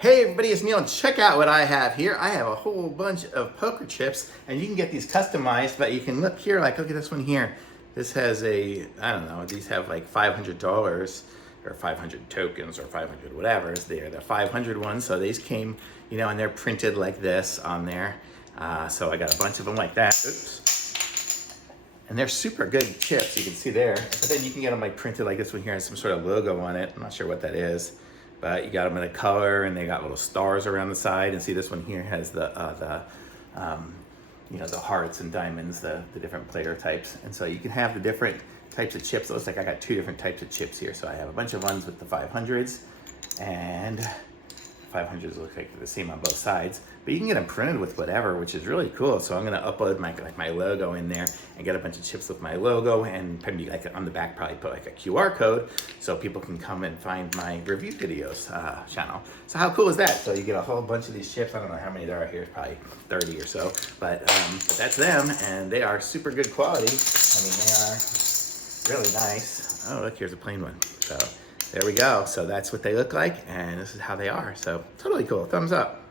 Hey everybody, it's Neil. Check out what I have here. I have a whole bunch of poker chips, and you can get these customized, but you can look here, like look at this one here. This has a, I don't know, these have like $500 or 500 tokens or 500 whatever. They're the 500 ones, so these came, and they're printed like this on there. So I got a bunch of them like that. Oops. And they're super good chips, you can see there. But then you can get them like printed like this one here, has some sort of logo on it. I'm not sure what that is. But you got them in a color, and they got little stars around the side. And see, this one here has the hearts and diamonds, the different player types. And so you can have the different types of chips. It looks like I got two different types of chips here. So I have a bunch of ones with the 500s, and 500s look like they're the same on both sides, but you can get them printed with whatever, which is really cool. So I'm gonna upload my logo in there and get a bunch of chips with my logo, and maybe like on the back probably put like a QR code so people can come and find my review videos channel. So how cool is that? So you get a whole bunch of these chips. I don't know how many there are here, it's probably 30 or so, but that's them, and they are super good quality. I mean, they are really nice. Oh, look, here's a plain one. So there we go. So that's what they look like, and this is how they are. So totally cool. Thumbs up.